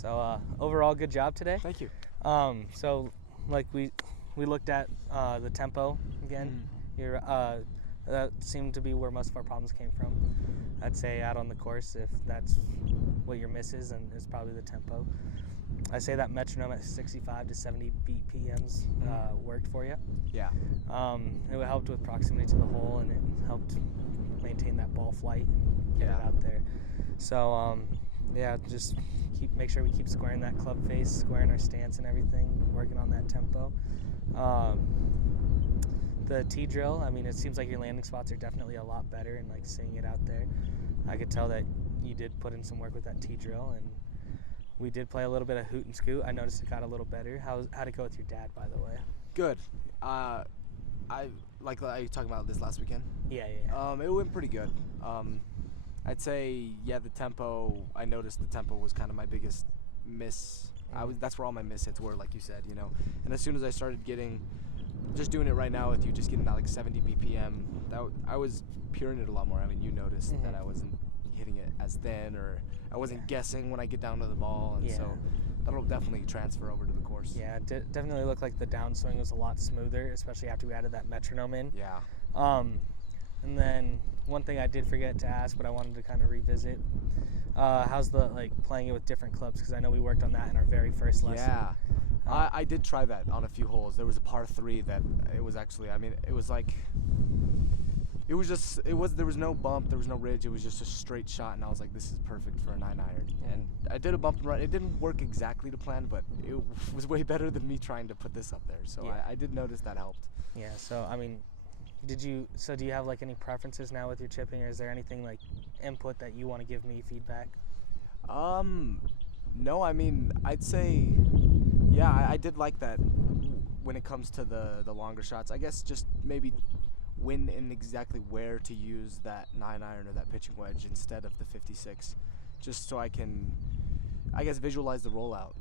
So overall, good job today. Thank you. So like we looked at the tempo again. Your that seemed to be where most of our problems came from. I'd say out on the course, if that's what your miss is, and it's probably the tempo. I say that metronome at 65 to 70 BPMs worked for you. Yeah. It helped with proximity to the hole, and it helped maintain that ball flight and get it out there. So yeah, just make sure we keep squaring that club face, squaring our stance and everything, working on that tempo. The tee drill, I mean, it seems like your landing spots are definitely a lot better, and like seeing it out there, I could tell that you did put in some work with that tee drill, and we did play a little bit of hoot and scoot. I noticed it got a little better. How'd it go with your dad, by the way? Good. I like you talking about this last weekend. Yeah. It went pretty good. I'd say the tempo. I noticed the tempo was kind of my biggest miss. That's where all my miss hits were, like you said, And as soon as I started just doing it right now with you, just getting that like 70 BPM, I was puring it a lot more. I mean, you noticed that I wasn't hitting it as thin, or I wasn't guessing when I get down to the ball, and so that'll definitely transfer over to the course. Yeah, it definitely looked like the downswing was a lot smoother, especially after we added that metronome in. Yeah. And then one thing I did forget to ask, but I wanted to kind of revisit, how's the playing it with different clubs? Because I know we worked on that in our very first lesson. Yeah. I did try that on a few holes. There was a par 3 that it was actually, there was no bump, there was no ridge, it was just a straight shot, and I was like, this is perfect for a 9-iron. And I did a bump and run. It didn't work exactly to plan, but it was way better than me trying to put this up there. So I did notice that helped. Yeah, so I mean, do you have any preferences now with your chipping, or is there anything input that you want to give me feedback? No, I'd say, I did like that when it comes to the longer shots. I guess just maybe when and exactly where to use that 9-iron or that pitching wedge instead of the 56, just so I can, I guess, visualize the rollout,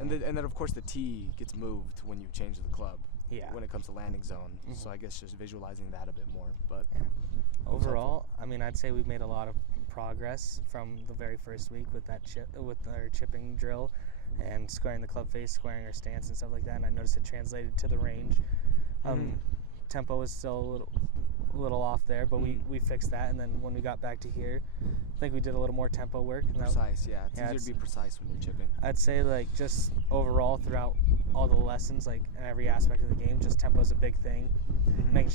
And then of course the tee gets moved when you change the club. Yeah. When it comes to landing zone, so I guess just visualizing that a bit more. But overall, I'd say we've made a lot of progress from the very first week with our chipping drill, and squaring the club face, squaring our stance and stuff like that. And I noticed it translated to the range. Tempo was still a little off there, but we fixed that. And then when we got back to here, I think we did a little more tempo work. Precise, it's easier to be precise when you're chipping. I'd say just overall throughout all the lessons, in every aspect of the game, just tempo is a big thing. Making